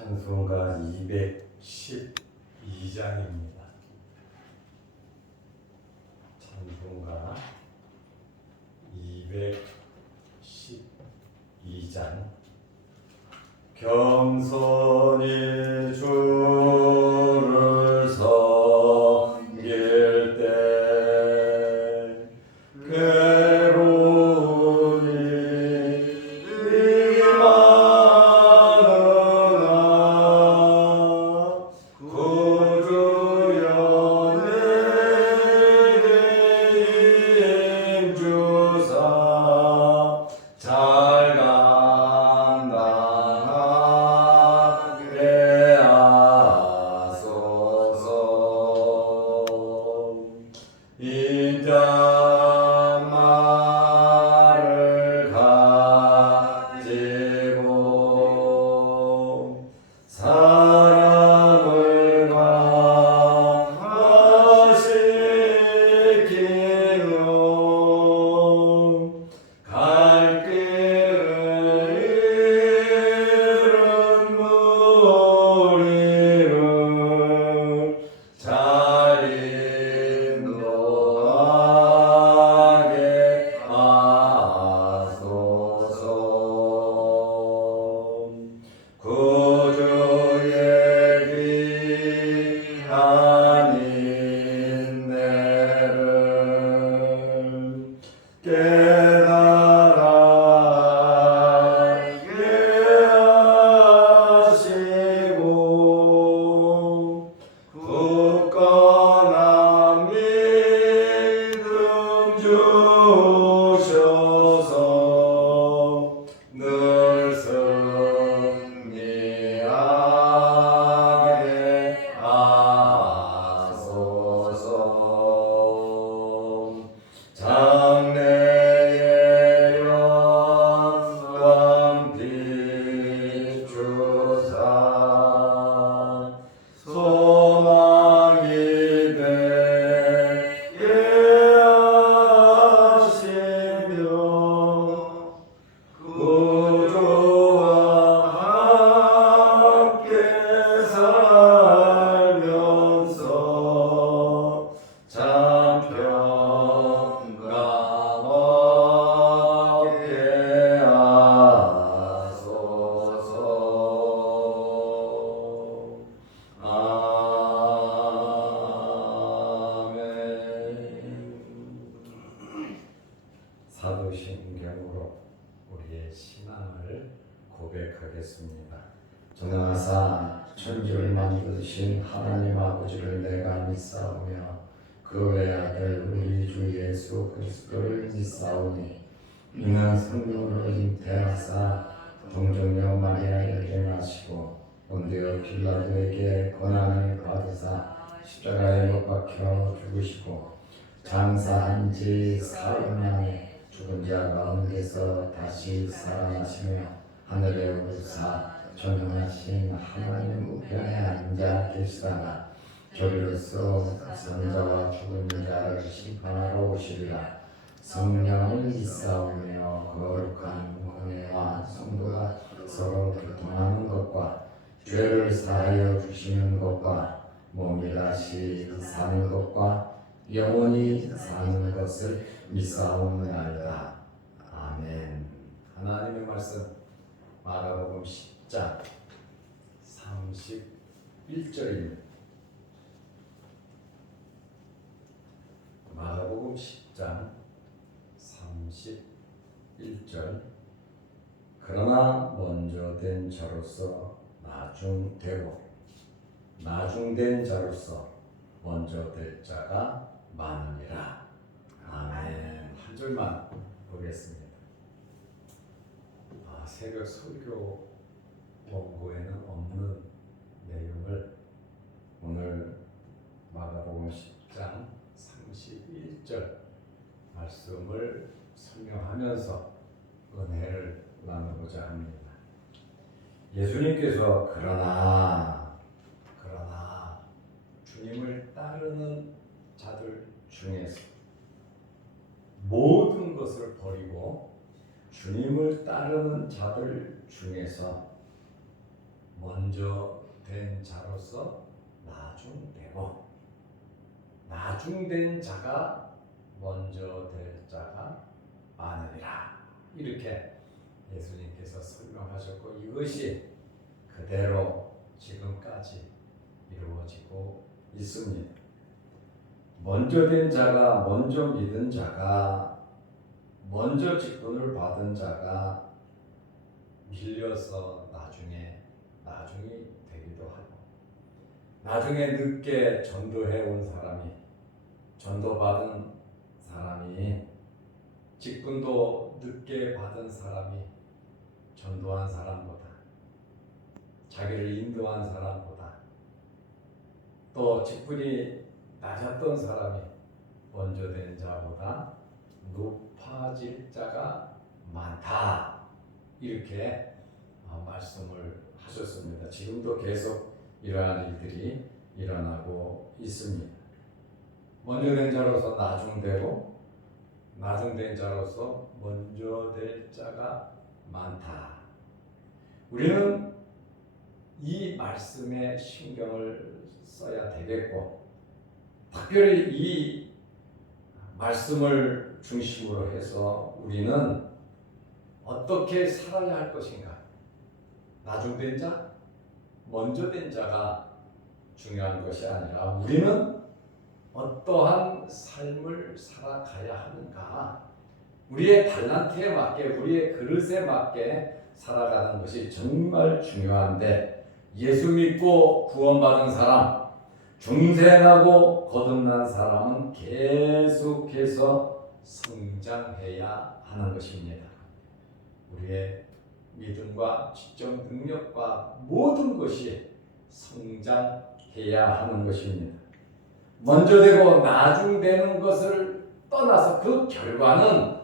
찬송가 212장입니다. 찬송가 212장. 겸손히 주를 섬길 때 괴로우니 많으나 구주여 내게 힘주사 잘 감당하게 하소서. 이 땅 나를 가지고 사랑을 강화시키며 갈 길을 잃은 무리를 잘 인도하게 하소서. 구주의 귀한 인내를 깨달아 알게 하시고 굳건한 믿음 주셔서 늘 승리하게 하소서. 장래의 영광 비추사 소망이 되게 하시며 구주와 함께 살면서 참 평강 얻게 하소서. 아멘. 사도신경으로 우리의 신앙을 고백하겠습니다. 전능하사 천지를 만드신 하나님 아버지를 내가 믿사오며 그 외아들 우리 주 예수 그리스도를 믿사오니 이는 성령으로 잉태하사 동정녀 마리아에게 나시고 본디오 빌라도에게 고난을 받으사 십자가에 못 박혀 죽으시고 장사한 지 사흘 만에 죽은 자 가운데서 다시 살아나시며 하늘에 오르사 전능하신 하나님 우편에 앉아 계시다가 저리로서 선자와 죽은 자를 심판하러 오시리라. 성령을 믿사오며 거룩한 은혜와 성도가 서로 교통하는 것과 죄를 사하여 주시는 것과 몸이 다시 사는 것과 영원히 사는 것을 믿사옵나이다. 아멘. 하나님의 말씀 마가복음 10장 31절입니다. 마가복음 10장 31절. 그러나 먼저 된 자로서 나중된 자로서 먼저 될 자가 많으니라. 아멘. 한 줄만 보겠습니다. 새벽 설교 원고에는 없는 내용을 오늘 마가복음 10장 31절 말씀을 설명하면서 은혜를 나누고자 합니다. 예수님께서 그러나 주님을 따르는 자들 중에서 모든 것을 버리고 주님을 따르는 자들 중에서 먼저 된 자로서 나중되고 나중된 자가 먼저 될 자가 많으리라. 이렇게 예수님께서 설명하셨고 이것이 그대로 지금까지 이루어지고 있습니다. 먼저 된 자가, 먼저 믿은 자가, 먼저 직분을 받은 자가 밀려서 나중이 되기도 하고, 나중에 늦게 전도해 온 사람이, 전도받은 사람이, 직분도 늦게 받은 사람이 전도한 사람보다, 자기를 인도한 사람보다, 또 직분이 낮았던 사람이 먼저 된 자보다 높아질 자가 많다. 이렇게 말씀을 하셨습니다. 지금도 계속 이러한 일들이 일어나고 있습니다. 먼저 된 자로서 나중되고 나중된 자로서 먼저 될 자가 많다. 우리는 이 말씀에 신경을 써야 되겠고, 특별히 이 말씀을 중심으로 해서 우리는 어떻게 살아야 할 것인가? 나중된 자, 먼저 된 자가 중요한 것이 아니라 우리는 어떠한 삶을 살아가야 하는가? 우리의 달란트에 맞게, 우리의 그릇에 맞게 살아가는 것이 정말 중요한데, 예수 믿고 구원받은 사람, 중생하고 거듭난 사람은 계속해서 성장해야 하는 것입니다. 우리의 믿음과 지적 능력과 모든 것이 성장해야 하는 것입니다. 먼저 되고 나중 되는 것을 떠나서 그 결과는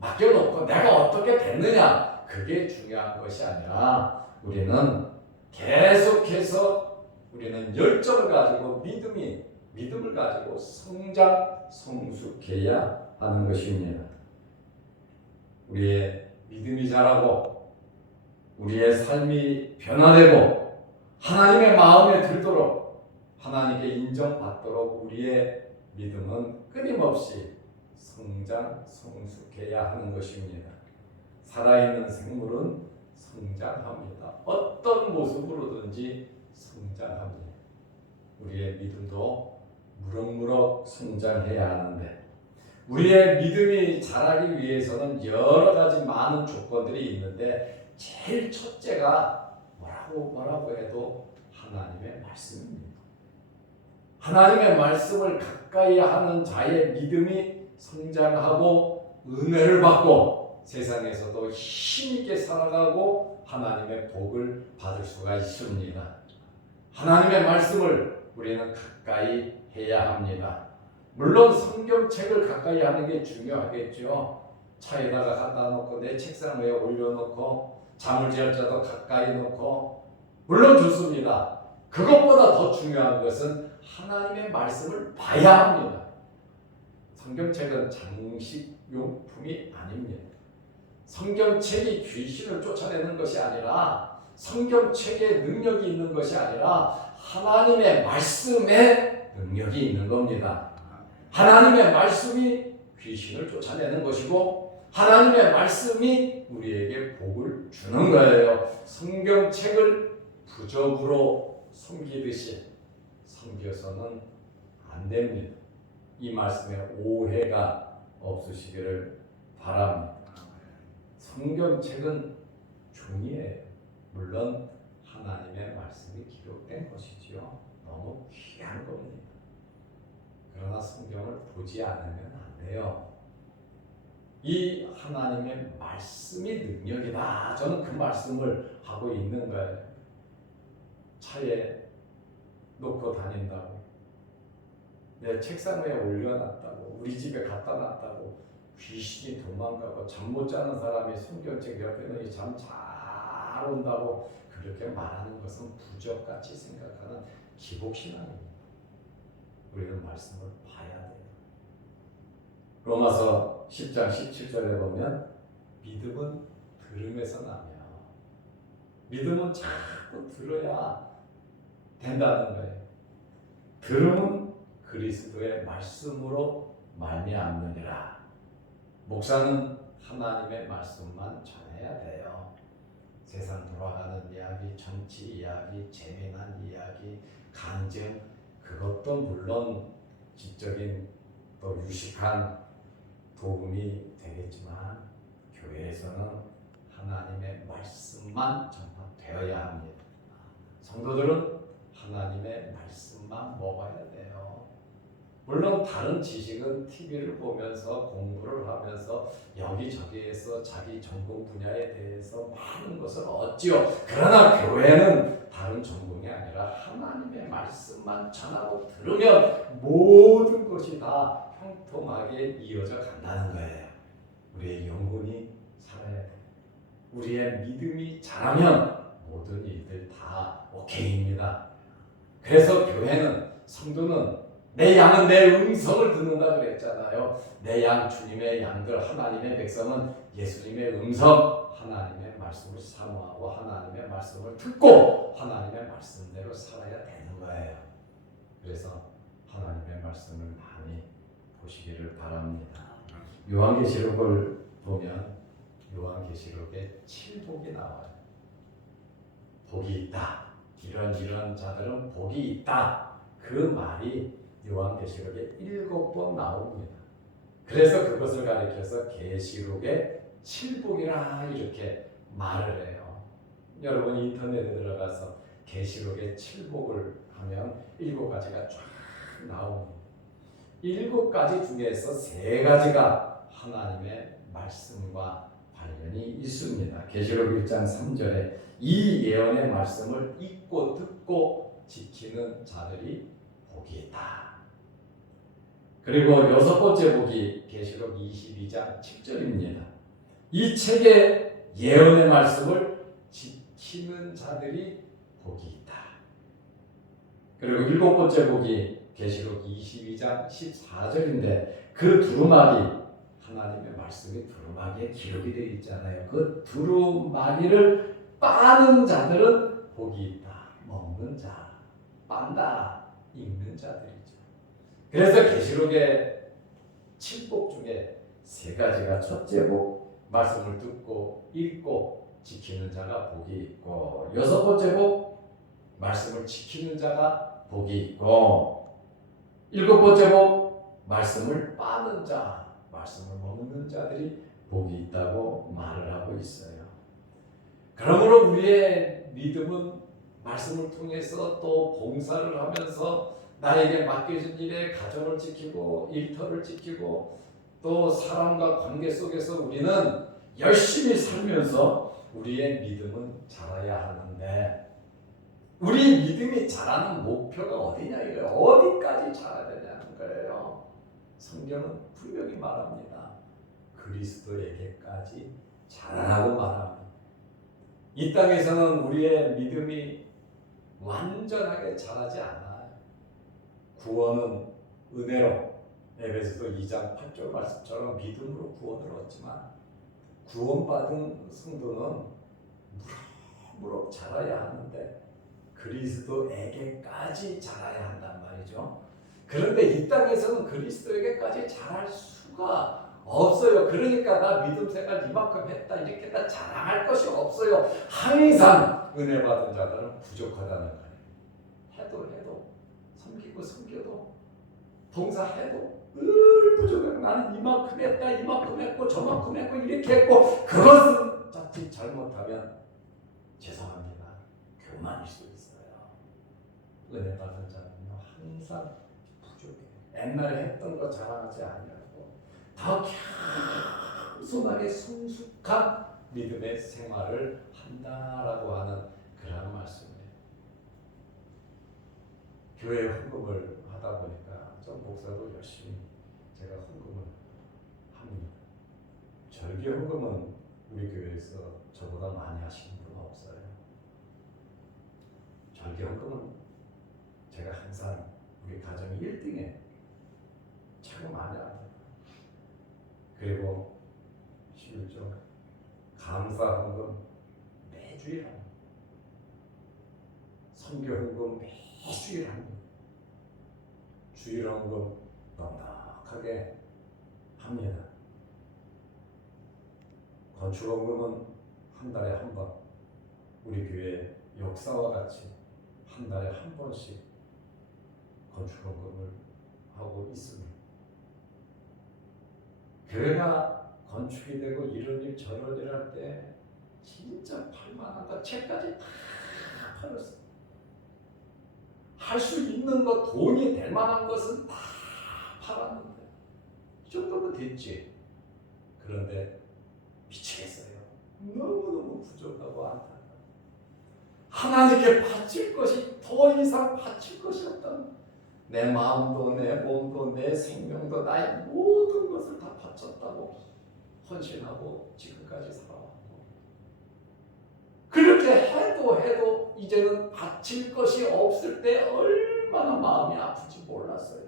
맡겨놓고 내가 어떻게 됐느냐, 그게 중요한 것이 아니라 우리는 계속해서 우리는 열정을 가지고 믿음을 가지고 성숙해야 하는 것입니다. 우리의 믿음이 자라고 우리의 삶이 변화되고 하나님의 마음에 들도록, 하나님께 인정받도록 우리의 믿음은 끊임없이 성숙해야 하는 것입니다. 살아있는 생물은 성장합니다. 어떤 모습으로든지 성장합니다. 우리의 믿음도 무럭무럭 성장해야 하는데, 우리의 믿음이 자라기 위해서는 여러 가지 많은 조건들이 있는데, 제일 첫째가 뭐라고 해도 하나님의 말씀입니다. 하나님의 말씀을 가까이 하는 자의 믿음이 성장하고 은혜를 받고 세상에서도 힘있게 살아가고 하나님의 복을 받을 수가 있습니다. 하나님의 말씀을 우리는 가까이 해야 합니다. 물론 성경책을 가까이 하는 게 중요하겠죠. 차에다가 갖다 놓고 내 책상 위에 올려놓고 잠을 잘 자도 가까이 놓고, 물론 좋습니다. 그것보다 더 중요한 것은 하나님의 말씀을 봐야 합니다. 성경책은 장식용품이 아닙니다. 성경책이 귀신을 쫓아내는 것이 아니라, 성경책에 능력이 있는 것이 아니라 하나님의 말씀에 능력이 있는 겁니다. 하나님의 말씀이 귀신을 쫓아내는 것이고 하나님의 말씀이 우리에게 복을 주는 거예요. 성경책을 부적으로 섬기듯이 섬겨서는 안 됩니다. 이 말씀에 오해가 없으시기를 바랍니다. 성경책은 종이에요. 물론 하나님의 말씀이 기록된 것이지요. 너무 귀한 겁니다. 그러나 성경을 보지 않으면 안 돼요. 이 하나님의 말씀이 능력이다. 저는 그 말씀을 하고 있는 거예요. 차에 놓고 다닌다고, 내 책상 위에 올려놨다고, 우리 집에 갖다 놨다고 귀신이 도망가고, 잠 못 자는 사람이 성경책 옆에 놓으니 잠 잘 온다고 그렇게 말하는 것은 부적같이 생각하는 기복신앙입니다. 우리는 말씀을 봐야 돼요. 로마서 10장 17절에 보면 믿음은 들음에서 나며 믿음은 자꾸 들어야 된다는 거예요. 들음은 그리스도의 말씀으로 말미암느니라. 목사는 하나님의 말씀만 전해야 돼요. 세상 돌아가는 이야기, 정치 이야기, 재미난 이야기, 간증, 그것도 물론 지적인 또 유식한 도움이 되겠지만 교회에서는 하나님의 말씀만 전파되어야 합니다. 성도들은 하나님의 말씀만 먹어야 돼요. 물론 다른 지식은 TV를 보면서 공부를 하면서 여기저기에서 자기 전공 분야에 대해서 많은 것을 얻지요. 그러나 교회는 다른 전공이 아니라 하나님의 말씀만 전하고 들으면 모든 것이 다 형통하게 이어져 간다는 거예요. 우리의 영혼이 살아야 돼요. 우리의 믿음이 자라면 모든 일들 다 오케이입니다. 그래서 교회는, 성도는 내 양은 내 음성을 듣는다 그랬잖아요. 내 양, 주님의 양들, 하나님의 백성은 예수님의 음성, 하나님의 말씀을 사모하고 하나님의 말씀을 듣고 하나님의 말씀대로 살아야 되는 거예요. 그래서 하나님의 말씀을 많이 보시기를 바랍니다. 요한계시록을 보면 요한계시록에 7복이 나와요. 복이 있다. 이런 자들은 복이 있다. 그 말이 요한계시록에 7번 나옵니다. 그래서 그것을 가리켜서 계시록의 7복이라 이렇게 말을 해요. 여러분 인터넷에 들어가서 계시록의 7복을 하면 7가지가 쫙 나옵니다. 7가지 중에서 3가지가 하나님의 말씀과 관련이 있습니다. 계시록 1장 3절에 이 예언의 말씀을 읽고 듣고 지키는 자들이 복이 있다. 그리고 6번째 복이 계시록 22장 7절입니다. 이 책의 예언의 말씀을 지키는 자들이 복이 있다. 그리고 7번째 복이 계시록 22장 14절인데 그 두루마기, 하나님의 말씀이 두루마기에 기록이 되어 있잖아요. 그 두루마기를 빠는 자들은 복이 있다. 먹는 자, 빤다, 읽는 자들이죠. 그래서 계시록의 7복 중에 3가지가 첫째 복, 말씀을 듣고 읽고 지키는 자가 복이 있고, 6번째 복, 말씀을 지키는 자가 복이 있고, 7번째 복, 말씀을 빠는 자, 말씀을 먹는 자들이 복이 있다고 말을 하고 있어요. 그러므로 우리의 믿음은 말씀을 통해서 또 봉사를 하면서 나에게 맡겨진 일에 가정을 지키고 일터를 지키고 또 사람과 관계 속에서 우리는 열심히 살면서 우리의 믿음은 자라야 하는데, 우리 믿음이 자라는 목표가 어디냐 이거예요. 어디까지 자라야 되냐는 거예요. 성경은 분명히 말합니다. 그리스도에게까지 자라라고 말합니다. 이 땅에서는 우리의 믿음이 완전하게 자라지 않아요. 구원은 은혜로, 에베소서 2장 8절 말씀처럼 믿음으로 구원을 얻지만 구원받은 성도는 무럭무럭 자라야 하는데 그리스도에게까지 자라야 한단 말이죠. 그런데 이 땅에서는 그리스도에게까지 자랄 수가 없어요. 그러니까 나 믿음 생활 이만큼 했다 이렇게 다 자랑할 것이 없어요. 항상 은혜 받은 자들은 부족하다는 거예요. 해도 섬겨도 봉사해도 늘 부족해. 나는 이만큼 했다 이만큼 했고 저만큼 했고 이렇게 했고, 그것은 자칫 잘못하면 죄송합니다. 교만일 수 있어요. 은혜 받은 자는요 항상 부족해. 옛날에 했던 거 자랑하지 아니하고 더 겸손하게 성숙한 믿음의 생활을 한다라고 하는 그런 말씀이에요. 교회 헌금을 하다 보니까 좀 목사도 열심히 제가 헌금을 합니다. 절기 헌금은 우리 교회에서 저보다 많이 하시는 분은 없어요. 절기 헌금은 제가 항상 우리 가정이 1등에 최고 많이 합니다. 그리고 11조 감사 헌금 매주일 합니다. 선교 헌금 매주일 합니다. 주일 헌금 넉넉하게 합니다. 건축 헌금은 한 달에 한 번, 우리 교회 역사와 같이 한 달에 한 번씩 건축 헌금을 하고 있습니다. 교회가 건축이 되고 이런 일 저런 일 할 때 진짜 팔만한 거 책까지 다 팔았어요. 할 수 있는 것, 돈이 될 만한 것은 다 팔았는데 이 정도면 됐지. 그런데 미치겠어요. 너무너무 부족하고 안타까워. 하나님께 바칠 것이 더 이상 바칠 것이 없다. 내 마음도 내 몸도 내 생명도 나의 모든 것을 다 바쳤다고 헌신하고 지금까지 살아왔고, 그렇게 해도 이제는 바칠 것이 없을 때 얼마나 마음이 아픈지 몰랐어요.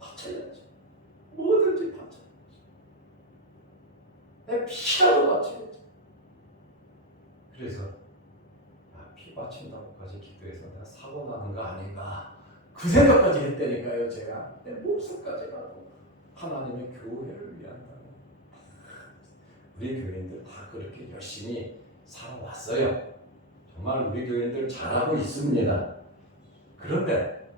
바쳐야지. 뭐든지 바쳐야지. 내 피라도 바쳐야지. 그래서 피 바친다고까지 기도해서 내가 사고 나는 거 아닌가, 그 생각까지 했다니까요. 제가 내 목숨까지 가고 하나님의 교회를 위한다고. 우리 교인들 다 그렇게 열심히 살아왔어요. 정말 우리 교인들 잘하고 있습니다. 그런데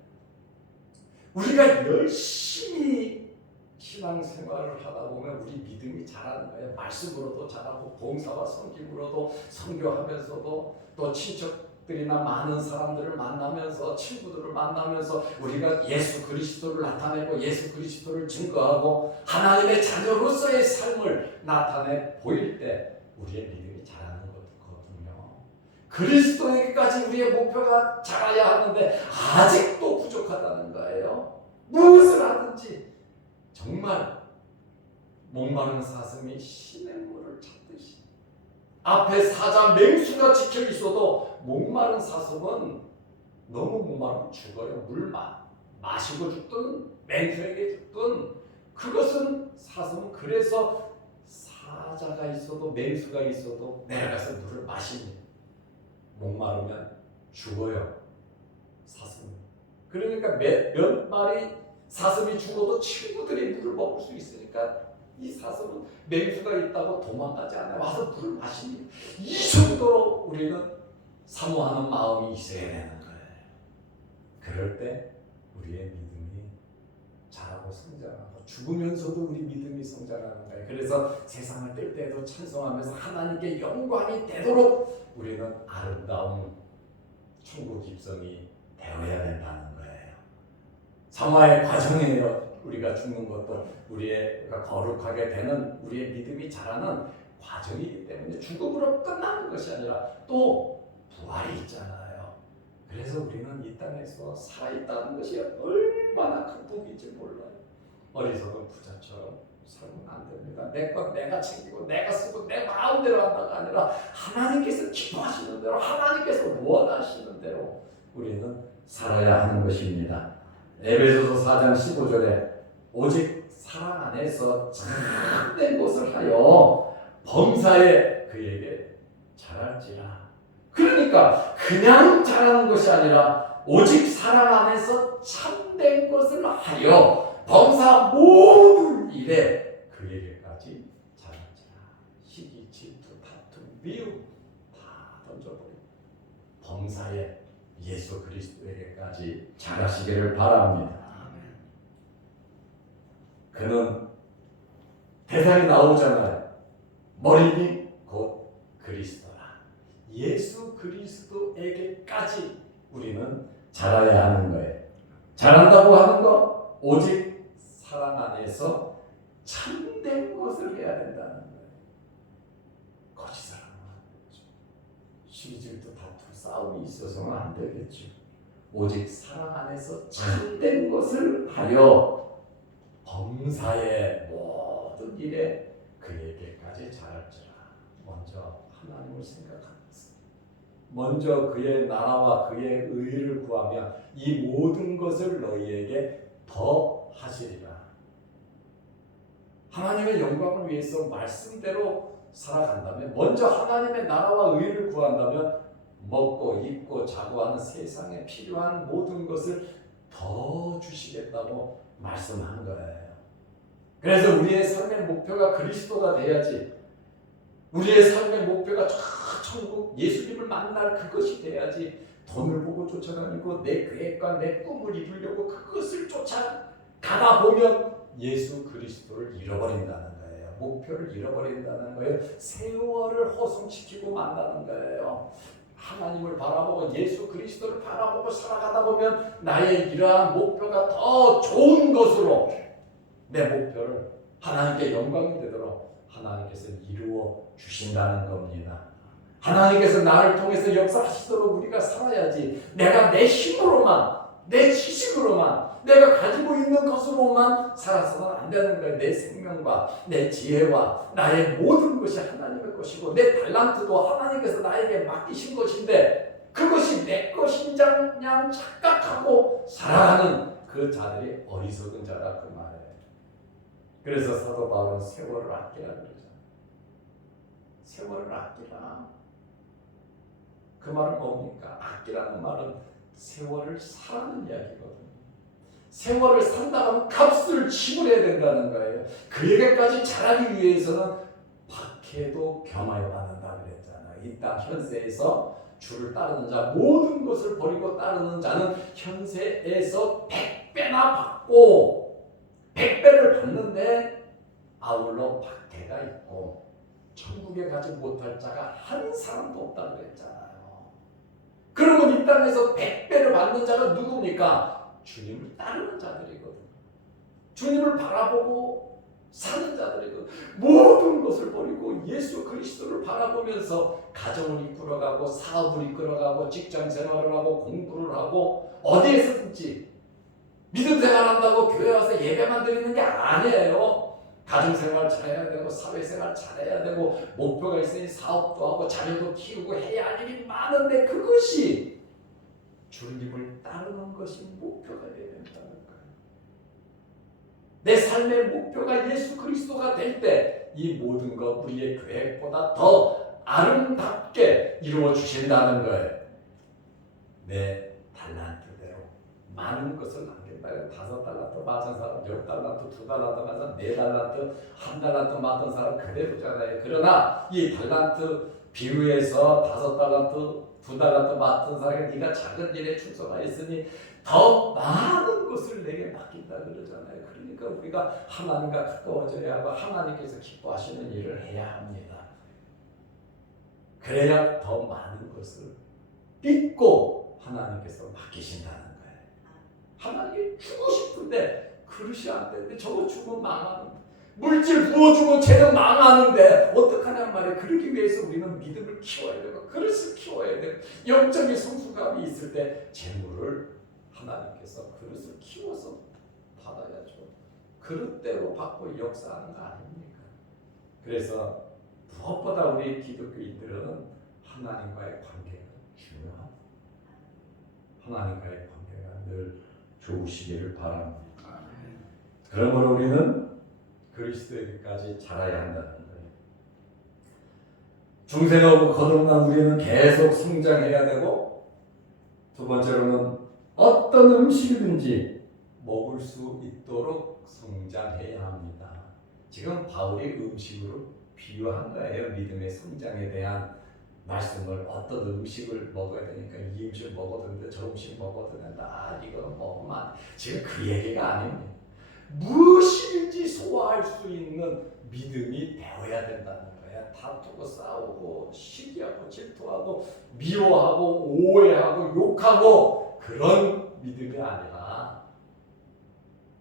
우리가 열심히 신앙생활을 하다 보면 우리 믿음이 자라는 거예요. 말씀으로도 자라고 봉사와 섬김으로도 선교하면서도 또 친척들이나 많은 사람들을 만나면서 친구들을 만나면서 우리가 예수 그리스도를 나타내고 예수 그리스도를 증거하고 하나님의 자녀로서의 삶을 나타내 보일 때 우리의 믿음이 자라는 거거든요. 그리스도에게까지 우리의 목표가 자라야 하는데 아직도 부족하다는 거예요. 무엇을 하든지 정말 목마른 사슴이 시냇물을 찾듯이 앞에 사자 맹수가 지켜 있어도 목마른 사슴은 너무 목마르면 죽어요. 물 마시고 죽든 맹수에게 죽든 그것은 사슴은 그래서 사자가 있어도 맹수가 있어도 내려가서 물을 마십니다. 목마르면 죽어요. 사슴은. 그러니까 몇 마리 사슴이 죽어도 친구들이 물을 먹을 수 있으니까 이 사슴은 맹수가 있다고 도망가지 않아요. 와서 물을 마십니다. 이 정도로 우리는 사모하는 마음이 있어야 되는 거예요. 그럴 때 우리의 믿음이 자라고 성장하고 죽으면서도 우리 믿음이 성장하는 거예요. 그래서 세상을 뜰 때도 찬송하면서 하나님께 영광이 되도록 우리는 아름다운 천국 입성이 되어야 된다는 거예요. 성화의 과정이에요. 우리가 죽는 것도 우리가 거룩하게 되는 우리의 믿음이 자라는 과정이기 때문에 죽음으로 끝나는 것이 아니라 또 부활이 있잖아요. 그래서 우리는 이 땅에서 살아있다는 것이 얼마나 큰 복인지 몰라요. 어리석은 부자처럼 살면 안 됩니다. 내 것 내가 챙기고 내가 쓰고 내 마음대로 한다가 아니라 하나님께서 기뻐하시는 대로 하나님께서 원하시는 대로 우리는 살아야 하는 것입니다. 에베소서 4장 15절에 오직 사랑 안에서 참된 것을 하여 범사에 그에게 잘할지라. 그러니까 그냥 잘하는 것이 아니라 오직 사랑 안에서 참된 것을 하여 범사 모든 일에 그에게까지 잘할지라. 시기, 질투, 다툼, 미움 다 던져버리고 범사에 예수 그리스도에게까지 잘하시기를 바랍니다. 그는 대상이 나오잖아요. 머리니 곧 그리스도라. 예수 그리스도에게까지 우리는 자라야 하는 거예요. 자란다고 하는 거 오직 사랑 안에서 참된 것을 해야 된다는 거예요. 거짓 사랑은 안 되죠. 시기질투 다투 싸움이 있어서는 안 되겠죠. 오직 사랑 안에서 참된 것을 하여 범사의 모든 일에 그에게까지 잘할지라. 먼저 하나님을 생각하면서 먼저 그의 나라와 그의 의를 구하면 이 모든 것을 너희에게 더 하시리라. 하나님의 영광을 위해서 말씀대로 살아간다면, 먼저 하나님의 나라와 의를 구한다면 먹고 입고 자고 하는 세상에 필요한 모든 것을 더 주시겠다고 말씀한 거예요. 그래서 우리의 삶의 목표가 그리스도가 돼야지, 우리의 삶의 목표가 저 천국 예수님을 만날 그것이 돼야지, 돈을 보고 쫓아다니고 내 계획과 내 꿈을 이루려고 그것을 쫓아가다 보면 예수 그리스도를 잃어버린다는 거예요. 목표를 잃어버린다는 거예요. 세월을 허송시키고 만나는 거예요. 하나님을 바라보고 예수 그리스도를 바라보고 살아가다 보면 나의 이러한 목표가 더 좋은 것으로 내 목표를 하나님께 영광이 되도록 하나님께서 이루어 주신다는 겁니다. 하나님께서 나를 통해서 역사하시도록 우리가 살아야지, 내가 내 힘으로만, 내 지식으로만, 내가 가지고 있는 것으로만 살아서는 안 되는 거예요. 내 생명과 내 지혜와 나의 모든 것이 하나님의 것이고, 내 달란트도 하나님께서 나에게 맡기신 것인데 그것이 내 것인 양 착각하고 살아가는 그 자들이 어리석은 자라, 그 말이에요. 그래서 사도 바울은 세월을 아끼라 그러잖아요. 세월을 아끼라. 그 말은 뭡니까? 아끼라는 말은 세월을 사라는 이야기거든요. 세월을 산다 하면 값을 지불해야 된다는 거예요. 그에게까지 잘하기 위해서는 박해도 겸하여 받는다 그랬잖아요. 이 땅 현세에서 주를 따르는 자, 모든 것을 버리고 따르는 자는 현세에서 100배나 받고, 100배를 받는데 아울러 박해가 있고 천국에 가지 못할 자가 한 사람도 없다 그랬잖아요. 그러면 이 땅에서 100배를 받는 자가 누굽니까? 주님을 따르는 자들이거든요. 주님을 바라보고 사는 자들이거든요. 모든 것을 버리고 예수 그리스도를 바라보면서 가정을 이끌어가고 사업을 이끌어가고 직장 생활을 하고 공부를 하고 어디에서든지 믿음 생활한다고 교회 와서 예배만 드리는 게 아니에요. 가정생활 잘해야 되고 사회생활 잘해야 되고 목표가 있으니 사업도 하고 자녀도 키우고 해야 할 일이 많은데 그것이 주님을 따르는 것이 목표가 되어야 된다는 거예요. 내 삶의 목표가 예수 그리스도가 될 때 이 모든 것 우리의 계획보다 더 아름답게 이루어 주신다는 거예요. 내 달란트대로 많은 것을 남긴다. 5달란트 맞은 사람, 10달란트, 2달란트 맞은 4달란트, 1달란트 맞은 사람 그대로잖아요. 그러나 이 달란트 비유에서 5달란트, 2달란트 맡은 사람에게 네가 작은 일에 충성하였으니 더 많은 것을 내게 맡긴다 그러잖아요. 그러니까 우리가 하나님과 가까워져야 하고 하나님께서 기뻐하시는 일을 해야 합니다. 그래야 더 많은 것을 믿고 하나님께서 맡기신다는 거예요. 하나님이 주고 싶은데 그릇이 안 되는데, 저거 주면 망하는데, 물질 부어주면 쟤는 망하는데 어떡하냔 말이에요. 그러기 위해서 우리는 믿음을 키워야 되고 그릇을 키워야 되고, 영적인 성숙함이 있을 때 재물을 하나님께서 그릇을 키워서 받아야죠. 그릇대로 받고 역사하는 거 아닙니까? 그래서 무엇보다 우리 기독교인들은 하나님과의 관계가 중요합니다. 하나님과의 관계가 늘 좋으시기를 바랍니다. 그러므로 우리는 그리스도에게까지 자라야 한다는 거예요. 중생하고 거듭난 우리는 계속 성장해야 되고, 두 번째로는 어떤 음식이든지 먹을 수 있도록 성장해야 합니다. 지금 바울이 음식으로 비유한 거예요. 믿음의 성장에 대한 말씀을. 어떤 음식을 먹어야 되니까 이 음식 먹어도 되는데 저 음식 먹어도 된다, 이거 먹으면 안 돼. 지금 그 얘기가 아닙니다. 무엇이든지 소화할 수 있는 믿음이 되어야 된다는 거야. 다투고 싸우고 시기하고 질투하고 미워하고 오해하고 욕하고 그런 믿음이 아니라,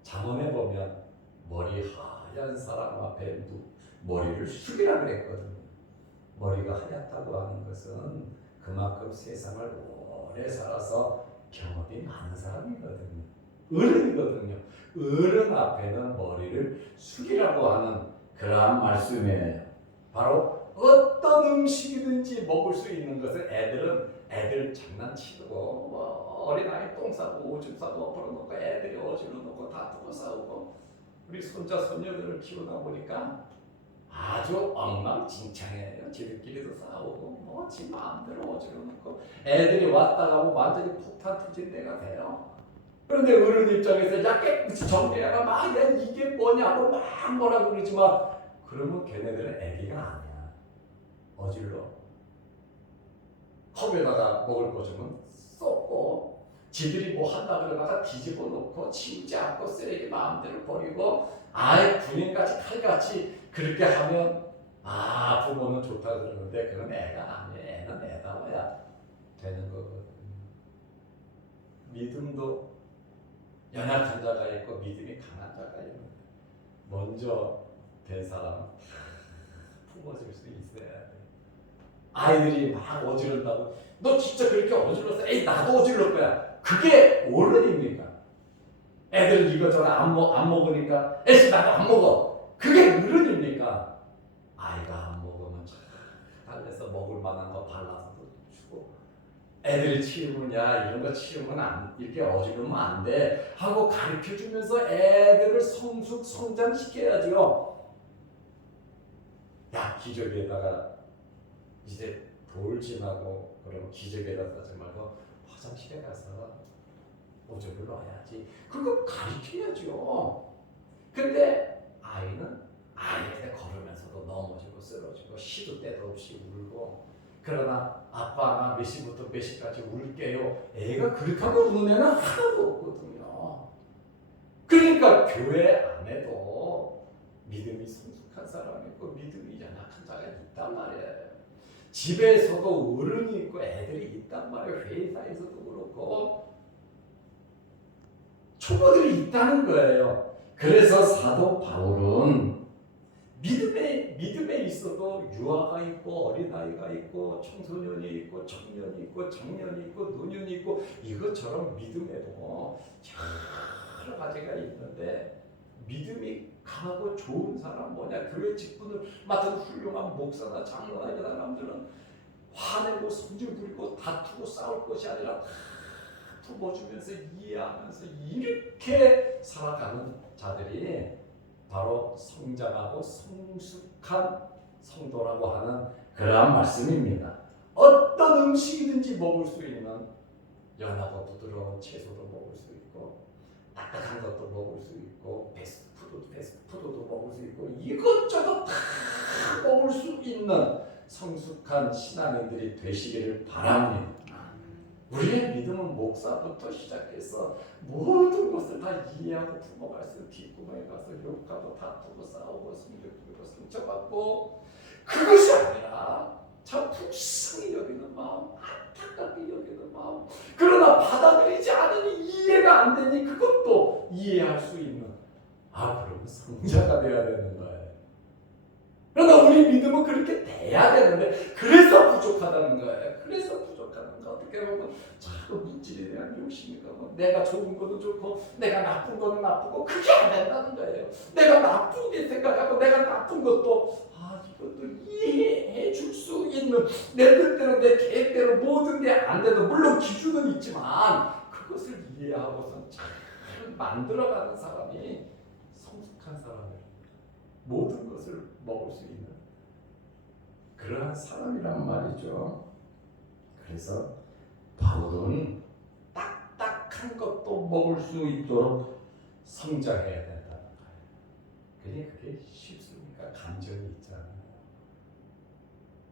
잠언에 보면 머리 하얀 사람 앞에 머리를 숙이라 그랬거든요. 머리가 하얗다고 하는 것은 그만큼 세상을 오래 살아서 경험이 많은 사람이거든요. 어른이거든요. 어른 앞에는 머리를 숙이라고 하는 그러한 말씀이에요. 바로 어떤 음식이든지 먹을 수 있는 것을 애들 장난치고 어린아이 똥 싸고 오줌 싸고 엎어놓고 애들이 어지러 놓고 다투고 싸우고, 우리 손자 손녀들을 키우다 보니까 아주 엉망진창이에요. 지들끼리도 싸우고 뭐 지 마음대로 어지러놓고 애들이 왔다 가고 완전히 폭탄 터진 데가 돼요. 그런데 어른 입장에서 야 깨끗이 정리해라 막 야, 이게 뭐냐고 막 뭐라고 그러지만 그러면 걔네들은 애기가 아니야. 어질러. 컵에다가 먹을 거 주면 쏟고 지들이 뭐 한다 그러다가 뒤집어 놓고 치우지 않고 쓰레기 마음대로 버리고 아예 군인까지 칼같이 그렇게 하면 아 부모는 좋다 그러는데 그건 애가 아니에요. 애는 애다워야 되는 거거든요. 믿음도 연약한 자가 있고 믿음이 강한 자가 있는데 먼저 된 사람은 품어줄 수 있어야 돼. 아이들이 막 어지른다고 너 진짜 그렇게 어질렀어? 에이 나도 어질렀 거야. 그게 어른입니까? 애들은 이것저것 안 먹으니까 에이 나도 안 먹어. 그게 어른입니까? 아이가 안 먹으면 잘 달래서 먹을 만한 거 발라서도 주고 애들이 치우면 야 이런 거 치우면 안 이렇게 어지르면 안 돼 하고 가르쳐 주면서 애들을 성장시켜야죠. 야 기저귀에다가 이제 돌 지나고 그럼 기저귀에다 싸지 말고 화장실에 가서 오줌을 넣어야지. 그거 가르쳐야죠. 근데 아이는 아이한테 걸으면서도 넘어지고 쓰러지고 시도 때도 없이 울고 그러나 아빠가 몇 시부터 몇 시까지 울게요. 애가 그렇게 하면 우는 애는 하나도 없거든요. 그러니까 교회 안에도 믿음이 성숙한 사람이 있고 믿음이 연약한 자가 있단 말이에요. 집에서도 어른이 있고 애들이 있단 말이에요. 회사에서도 그렇고 초보들이 있다는 거예요. 그래서 사도 바울은 믿음에 있어도 유아가 있고 어린아이가 있고 청소년이 있고 청년이 있고 장년이 있고 노년이 있고 이것처럼 믿음에도 여러 가지가 있는데 믿음이 강하고 좋은 사람 뭐냐 교회 직분을 맡은 훌륭한 목사나 장로나 이런 사람들은 화내고 성질 부리고 다투고 싸울 것이 아니라 품어주면서 이해하면서 이렇게 살아가는 자들이 바로 성장하고 성숙한 성도라고 하는 그러한 말씀입니다. 어떤 음식이든지 먹을 수 있는 연하고 부드러운 채소도 먹을 수 있고 딱딱한 것도 먹을 수 있고 패스트푸드도 먹을 수 있고 이것저것 다 먹을 수 있는 성숙한 신앙인들이 되시기를 바랍니다. 우리의 믿음은 목사부터 시작해서 모든 것을 다 이해하고 품어갈 수 뒷구멍에 가서 욕하고 다투고 싸우고 성격부리고 상처받고 그것이 아니라 참 불쌍히 여기는 마음 안타깝게 여기는 마음 그러나 받아들이지 않으니 이해가 안 되니 그것도 이해할 수 있는 그러면 성자가 되어야 되는 거예요. 그러나 우리 믿음은 그렇게 돼야 되는데 그래서 부족하다는 거예요. 그래서 부족하다는 거 어떻게 보면 자꾸 물질에 대한 욕심이 가고 내가 좋은 거는 좋고 내가 나쁜 거는 나쁘고 그게 안 된다는 거예요. 내가 나쁘게 생각하고 내가 나쁜 것도 이것도 이해해 줄 수 있는 내 뜻대로 내 계획대로 모든 게 안 돼도 물론 기준은 있지만 그것을 이해하고선 잘 만들어가는 사람이 성숙한 사람이에요. 모든 것을 먹을 수 있는 그러한 사람이란 말이죠. 그래서 바울은 딱딱한 것도 먹을 수 있도록 성장해야 된다는 거예요. 그게 쉽습니까? 감정이 있잖아요.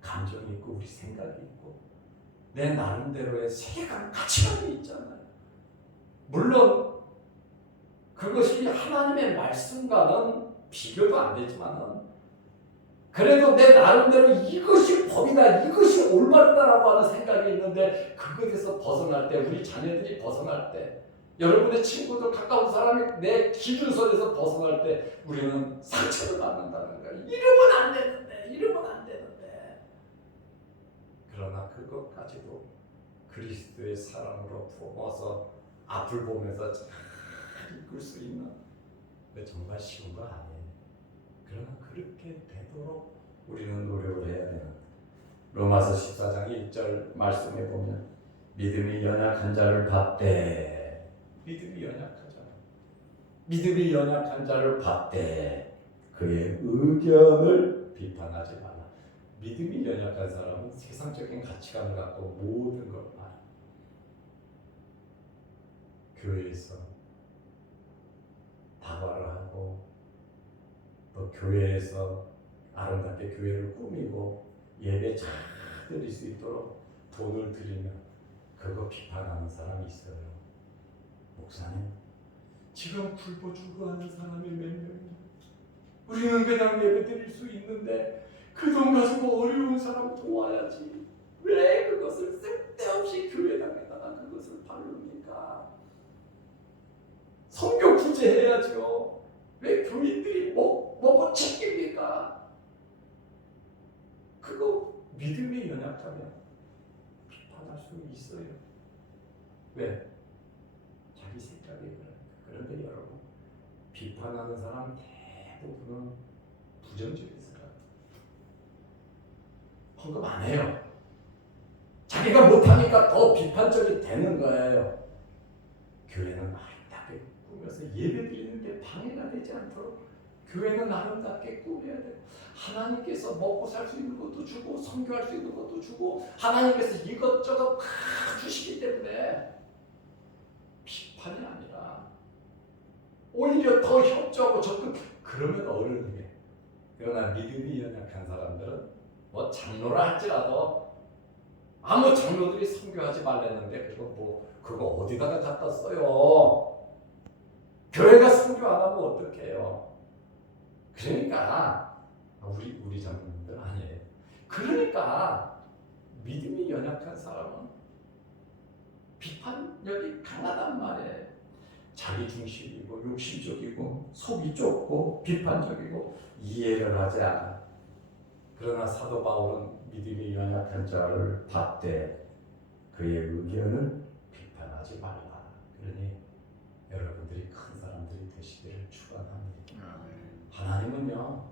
감정이 있고 우리 생각이 있고 내 나름대로의 세간 가치관이 있잖아요. 물론 그것이 하나님의 말씀과는 비교도 안 되지만은 그래도 내 나름대로 이것이 법이다, 이것이 올바르다라고 하는 생각이 있는데 그것에서 벗어날 때, 우리 자녀들이 벗어날 때, 여러분의 친구들, 가까운 사람이 내 기준선에서 벗어날 때 우리는 상처를 받는다는 거예요. 이러면 안 되는데, 이러면 안 되는데. 그러나 그것까지도 그리스도의 사랑으로 품어서 앞을 보면서 잘 이끌 수 있는 정말 쉬운 거 아니에요. 그러나 그렇게 되도록 우리는 노력을 해야 되는 로마서 14장 1절 말씀에 보면 믿음이 연약한 자를 받되 믿음이 연약한 자를 받되 그의 의견을 비판하지 말라. 믿음이 연약한 사람은 세상적인 가치관을 갖고 모든 걸 말해. 교회에서 다과를 하고 또 교회에서 아름답게 교회를 꾸미고 예배 잘 드릴 수 있도록 돈을 들이면 그거 비판하는 사람이 있어요. 목사님, 지금 굶어 죽어가는 사람이 몇 명이냐? 우리는 그냥 예배 드릴 수 있는데 그 돈 가지고 어려운 사람 도와야지. 왜 그것을 쓸데없이 교회당에다가 그것을 바릅니까? 선교 구제해야죠. 왜 교인들이 먹고 챙깁니까? 그거 믿음이 연약하면 비판할 수 있어요. 왜? 자기 생각이 그러니까. 그런데 여러분, 비판하는 사람 대부분은 부정적인 사람. 헌금 안 해요. 자기가 못하니까 더 비판적이 되는 거예요. 교회는 아름답게 꾸며서 예배 드리는데 방해가 되지 않도록 교회는 아름답게 꾸며야 돼요. 하나님께서 먹고 살 수 있는 것도 주고 선교할 수 있는 것도 주고 하나님께서 이것저것 다 주시기 때문에 비판이 아니라 오히려 더 협조하고 적극. 그러면 어른이에요. 그러나 믿음이 연약한 사람들은 뭐 장로라 할지라도 아무 장로들이 선교하지 말랬는데 그거 어디다가 갖다 써요. 교회가 선교 안 하면 어떡해요. 그러니까 우리 장로님들 아니에요. 그러니까 믿음이 연약한 사람은 비판력이 강하단 말이에요. 자기 중심이고 욕심적이고 속이 좁고 비판적이고 이해를 하지 않아. 그러나 사도 바울은 믿음이 연약한 자를 받되 그의 의견을 비판하지 말라. 그러니 여러분들이 큰 사람들이 되시기를 축원합니다. 하나님은요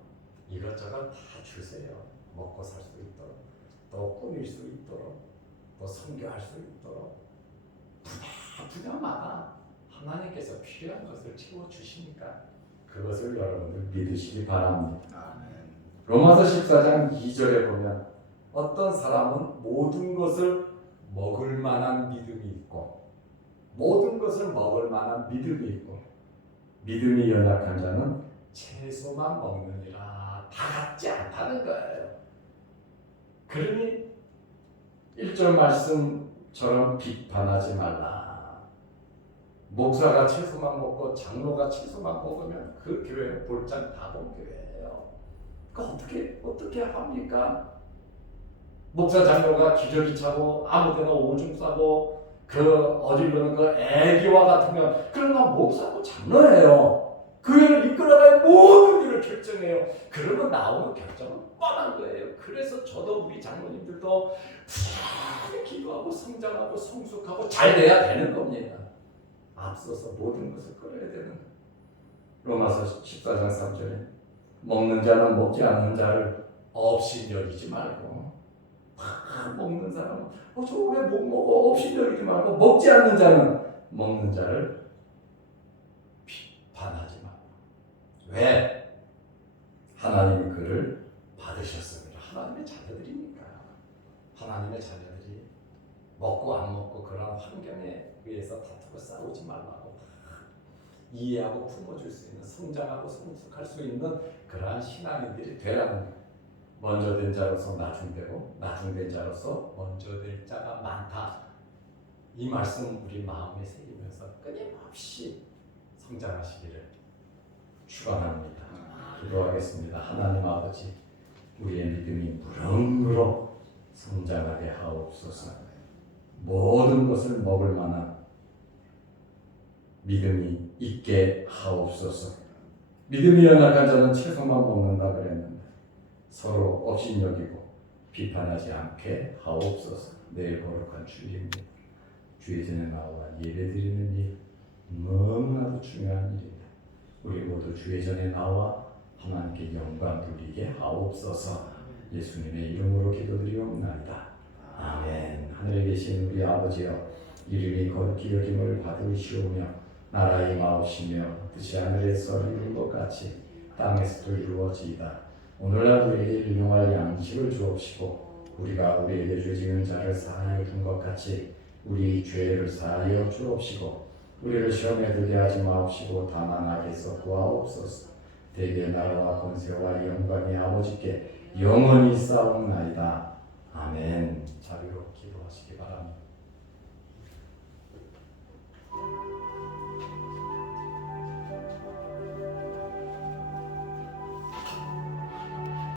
이것저것 다 주세요. 먹고 살 수 있도록, 또 꾸밀 수 있도록, 또 선교할 수 있도록 분야마다 하나님께서 필요한 것을 채워주시니까 그것을 여러분들 믿으시기 바랍니다. 로마서 14장 2절에 보면 어떤 사람은 모든 것을 먹을 만한 믿음이 있고 모든 것을 먹을 만한 믿음이 있고 믿음이 연약한 자는 채소만 먹느니라. 다 같지 않다는 거예요. 그러니 1절 말씀처럼 비판하지 말라. 목사가 채소만 먹고 장로가 채소만 먹으면 그 교회는 볼장 다 본 교회예요. 어떻게 합니까? 목사 장로가 기저귀 차고 아무데나 오줌 싸고 어디로는 애기와 같은 건 그러나 목사고 장로예요. 교회를 이끌어갈 모든 일을 결정해요. 그러면 나오는 결정은 뻔한 거예요. 그래서 저도 우리 장로님들도 잘 기도하고 성장하고 성숙하고 잘 돼야 되는 겁니다. 앞서서 모든 것을 끌어야 되는 거예요. 로마서 14장 3절에 먹는 자는 먹지 않는 자를 없이 여기지 말고 먹는 사람은 저 왜 못 먹어? 없이 여기지 말고 먹지 않는 자는 먹는 자를 비판하지 말고. 왜? 하나님이 그를 받으셨습니다. 하나님의 자녀들이니까. 하나님의 자녀들이 먹고 안 먹고 그런 환경에 의해서 다투고 싸우지 말라고 이해하고 품어줄 수 있는 성장하고 성숙할 수 있는 그러한 신앙인들이 되라는 거예요. 먼저 된 자로서 나중되고 나중된 자로서 먼저 될 자가 많다. 이 말씀 우리 마음에 새기면서 끊임없이 성장하시기를 축원합니다. 기도하겠습니다. 하나님 아버지, 우리의 믿음이 무럭무럭 성장하게 하옵소서. 모든 것을 먹을 만한 믿음이 있게 하옵소서. 믿음이 연약한 자는 채소만 먹는다 그랬는데 서로 업신여기고 비판하지 않게 하옵소서. 내 거룩한 주님, 주의 전에 나와 예배드리는 일 너무나도 중요한 일입니다. 우리 모두 주의 전에 나와 하나님께 영광 돌리게 하옵소서. 예수님의 이름으로 기도드리옵나이다. 아멘. 하늘에 계신 우리 아버지여, 이름이 거룩히 여김을 받으시오며 나라의 마옵시며 뜻이 하늘에서 이룬 것 같이 땅에서도 이루어지이다. 오늘날 우리에게 일용할 양식을 주옵시고 우리가 우리에게 죄 지은 자를 사하여 준 것 같이 우리 죄를 사하여 주옵시고 우리를 시험에 들게 하지 마옵시고 다만 악에서 구하옵소서. 대개 나라와 권세와 영광이 아버지께 영원히 싸움나이다. 아멘. 자비로 기도하시기 바랍니다.